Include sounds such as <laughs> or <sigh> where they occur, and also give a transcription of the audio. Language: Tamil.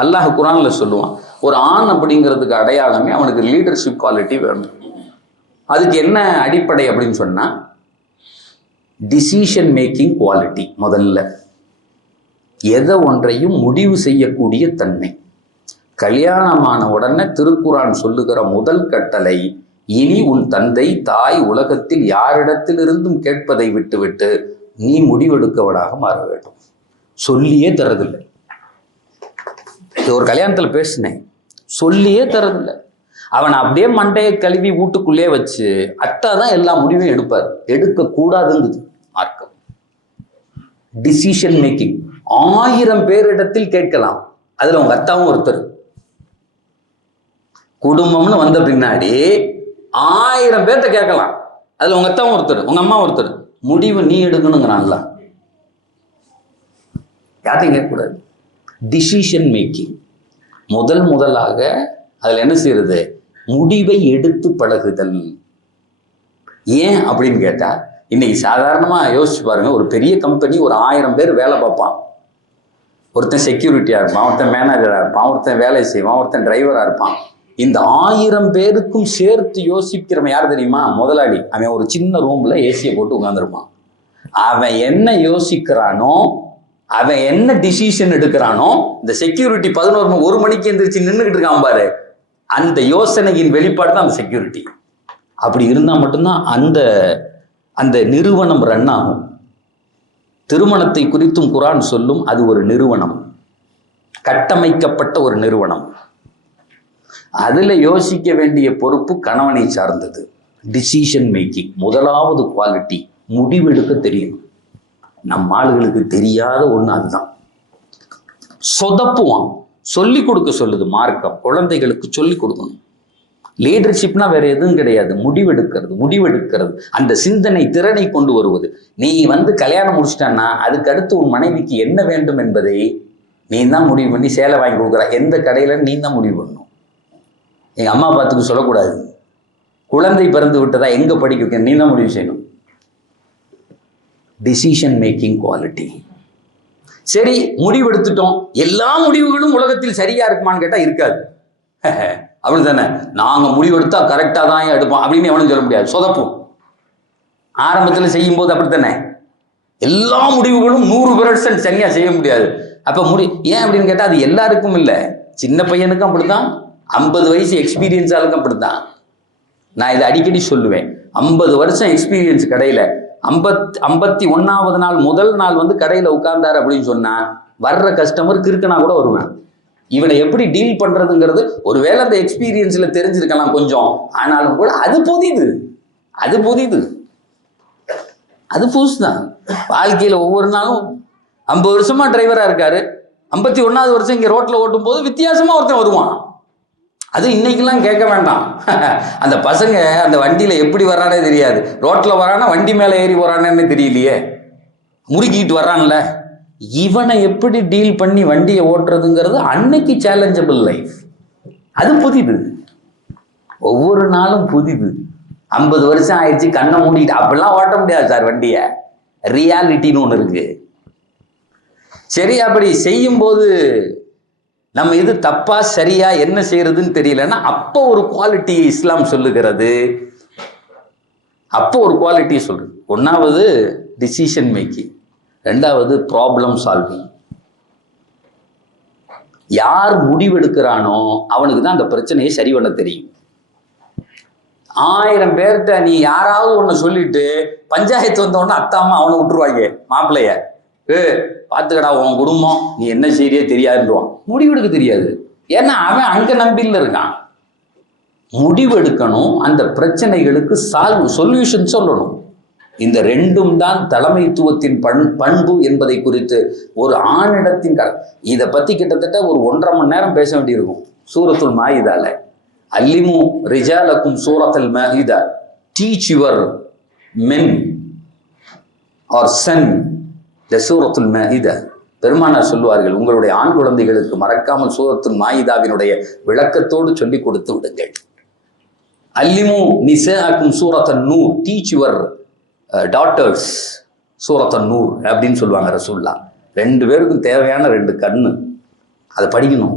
அல்லாஹ் குரான்ல சொல்லுவான் ஒரு ஆண் அப்படிங்கிறதுக்கு அடையாளமே அவனுக்கு லீடர்ஷிப் குவாலிட்டி வேணும். அதுக்கு என்ன அடிப்படை அப்படின்னு சொன்னா டிசிஷன் மேக்கிங் குவாலிட்டி முதல்ல. எதை ஒன்றையும் முடிவு செய்யக்கூடிய தன்மை. கல்யாணமான உடனே திருக்குரான் சொல்லுகிற முதல் கட்டளை இனி உன் தந்தை தாய் உலகத்தில் யாரிடத்திலிருந்தும் கேட்பதை விட்டுவிட்டு நீ முடிவெடுக்கவனாக மாற வேண்டும். சொல்லியே தரதில்லை ஒரு கல்யாணத்தில் பேசினேன். சொல்லியே தரதில்லை. அவனை அப்படியே மண்டையை கழுவி வீட்டுக்குள்ளே வச்சு அத்தா தான் எல்லா முடிவையும் எடுப்பார். எடுக்கக்கூடாதுங்குது மார்க்கம். டிசிஷன் மேக்கிங் ஆயிரம் பேரிடத்தில் கேட்கலாம். அதுல உங்க அத்தாவும் ஒருத்தர். குடும்பம்னு வந்த பின்னாடி ஆயிரம் பேர்த்த கேட்கலாம். அதுல உங்க அத்தாவும் ஒருத்தர் உங்க அம்மா ஒருத்தர். முடிவு நீ எடுக்கணுங்கிறான்ல. யார்த்தையும் கேட்கக்கூடாது. டிசிஷன் மேக்கிங் முதல் முதலாக அதில் என்ன செய்யறது? முடிவை எடுத்து பழகுதல். ஏன் அப்படின்னு கேட்டால் இன்னைக்கு சாதாரணமாக யோசிச்சு பாருங்க ஒரு பெரிய கம்பெனி ஒரு ஆயிரம் பேர் வேலை பார்ப்பான். ஒருத்தன் செக்யூரிட்டியாக இருப்பான் ஒருத்தன் மேனேஜராக இருப்பான் ஒருத்தன் வேலை செய்வான் ஒருத்தன் டிரைவராக இருப்பான். இந்த ஆயிரம் பேருக்கும் சேர்த்து யோசிக்கிறவன் யார் தெரியுமா? முதலாளி. அவன் ஒரு சின்ன ரூமில் ஏசியை போட்டு உட்காந்துருப்பான் அவன் என்ன யோசிக்கிறானோ அவன் என்ன டிசிஷன் எடுக்கிறானோ இந்த செக்யூரிட்டி பதினோரு ஒரு மணிக்கு எந்திரிச்சு நின்றுகிட்டு இருக்கான் பாரு. அந்த யோசனையின் வெளிப்பாடு தான் அந்த செக்யூரிட்டி அப்படி இருந்தால் மட்டும்தான் அந்த அந்த நிறுவனம் ரன் ஆகும். திருமணத்தை குறித்தும் குரான் சொல்லும் அது ஒரு நிறுவனம். கட்டமைக்கப்பட்ட ஒரு நிறுவனம். அதில் யோசிக்க வேண்டிய பொறுப்பு கணவனை சார்ந்தது. டிசிஷன் மேக்கிங் முதலாவது குவாலிட்டி முடிவெடுக்க தெரியும். நம்ம ஆளுகளுக்கு தெரியாத ஒண்ணு அதுதான். சொதப்புவான். சொல்லி கொடுக்க சொல்லுது மார்க்கம் குழந்தைகளுக்கு சொல்லி கொடுக்கணும். லீடர்ஷிப்னா வேற எதுவும் கிடையாது. முடிவெடுக்கிறது முடிவெடுக்கிறது. அந்த சிந்தனை திறனை கொண்டு வருவது. நீ வந்து கல்யாணம் முடிச்சிட்டான்னா அதுக்கு அடுத்து உன் மனைவிக்கு என்ன வேண்டும் என்பதை நீ தான் முடிவு பண்ணி சேலை வாங்கி கொடுக்குற. எந்த கடையில நீ தான் முடிவு பண்ணணும் எங்க அம்மா அப்பாத்துக்கு சொல்லக்கூடாது. குழந்தை பிறந்து விட்டதா எங்க படிக்க வைக்க நீ தான் முடிவு செய்யணும். டிசிஷன் மேக்கிங் குவாலிட்டி சரி முடிவெடுத்துட்டோம். எல்லா முடிவுகளும் உலகத்தில் சரியா இருக்குமான்னு கேட்டால் இருக்காது. <laughs> அப்படின்னு தானே. நாங்கள் முடிவெடுத்தா கரெக்டாக தான் எடுப்போம் அப்படின்னு எவனும் சொல்ல முடியாது. சொதப்பும். ஆரம்பத்தில் செய்யும் போது அப்படித்தானே? எல்லா முடிவுகளும் நூறு பெர்சன்ட் சரியாக செய்ய முடியாது. அப்போ முடி ஏன் அப்படின்னு கேட்டால் அது எல்லாருக்கும் இல்லை. சின்ன பையனுக்கும் அப்படித்தான். ஐம்பது வயசு எக்ஸ்பீரியன்ஸ் ஆளுக்கும் அப்படித்தான். நான் இதை அடிக்கடி சொல்லுவேன். ஐம்பது வருஷம் எக்ஸ்பீரியன்ஸ் கடையில். ஐம்பத் ஐம்பத்தி ஒன்றாவது நாள் முதல் நாள் வந்து கடையில் உட்கார்ந்தார் அப்படின்னு சொன்னா வர்ற கஸ்டமர் கிறுக்கனா கூட வருவேன். இவனை எப்படி டீல் பண்றதுங்கிறது ஒருவேளை அந்த எக்ஸ்பீரியன்ஸ்ல தெரிஞ்சிருக்கலாம் கொஞ்சம். ஆனாலும் கூட அது புதிது. அது புதிது. அது புதுசு தான் வாழ்க்கையில ஒவ்வொரு நாளும் ஐம்பது வருஷமா டிரைவரா இருக்காரு. ஐம்பத்தி ஒன்னாவது வருஷம் இங்க ரோட்ல ஓட்டும் போது வித்தியாசமா ஒருத்தன் வருவான். அது இன்னைக்கெல்லாம் கேட்க வேண்டாம். <laughs> அந்த பசங்க அந்த வண்டியில் எப்படி வர்றானே தெரியாது. ரோட்டில் வரானா வண்டி மேலே ஏறி வரானே தெரியலையே. முறுக்கிட்டு வர்றான்ல. இவனை எப்படி டீல் பண்ணி வண்டியை ஓட்டுறதுங்கிறது அன்னைக்கு சேலஞ்சபிள் லைஃப் அது புதிது. ஒவ்வொரு நாளும் புதிது. ஐம்பது வருஷம் ஆயிடுச்சு கண்ணை மூடிட்டு அப்படிலாம் ஓட்ட முடியாது சார் வண்டியை. ரியாலிட்டின்னு ஒன்று இருக்கு. சரி அப்படி செய்யும்போது நம்ம இது தப்பா சரியா என்ன செய்யறதுன்னு தெரியலன்னா அப்போ ஒரு குவாலிட்டி இஸ்லாம் சொல்லுகிறது. அப்போ ஒரு குவாலிட்டியை சொல்றது. ஒன்றாவது டிசிஷன் மேக்கிங் ரெண்டாவது ப்ராப்ளம் சால்விங் யார் முடிவெடுக்கிறானோ அவனுக்கு தான் அந்த பிரச்சனையை சரி பண்ண தெரியும். ஆயிரம் பேர்கிட்ட நீ யாராவது ஒன்று சொல்லிட்டு பஞ்சாயத்து வந்தவொடனே உடனே அத்தாமா அவனை விட்டுருவாங்க மாப்பிள்ளைய. பார்த்துக்கடா உன் குடும்பம் நீ என்ன செய்யறியே தெரியாதுன்றான் முடிவெடுக்க தெரியாது. ஏன்னா அவன் அங்க நம்பில இருக்கான். முடிவெடுக்கணும் அந்த பிரச்சனைகளுக்கு சால்வ் சொல்யூஷன் சொல்லணும். இந்த ரெண்டும் தான் தலைமைத்துவத்தின் பண் பண்பு என்பதை குறித்து ஒரு ஆணிடத்தின் க இதை பற்றி கிட்டத்தட்ட ஒரு ஒன்றரை மணி நேரம் பேச வேண்டியிருக்கும். சூரத்துல் மாயிதால. அல்லிமு ரிஜாலக்கும் சூரத்துல் மாயுதா. டீச் யுவர் மென் ஆர் சன் த சூரத்துல் மாயிதா. பெருமானார் சொல்லுவார்கள் உங்களுடைய ஆண் குழந்தைகளுக்கு மறக்காமல் சூரத்துல் மாயிதாவினுடைய விளக்கத்தோடு சொல்லிக் கொடுத்து விடுங்கள். அல்லிமு நிசாக்கும் சூரத்தன் நூர் டீச் யுவர் டாட்டர்ஸ் சூரத்தன் நூர் அப்படின்னு சொல்லுவாங்க ரசூல்லா ரெண்டு பேருக்கும் தேவையான ரெண்டு கண்ணு. அதை படிக்கணும்.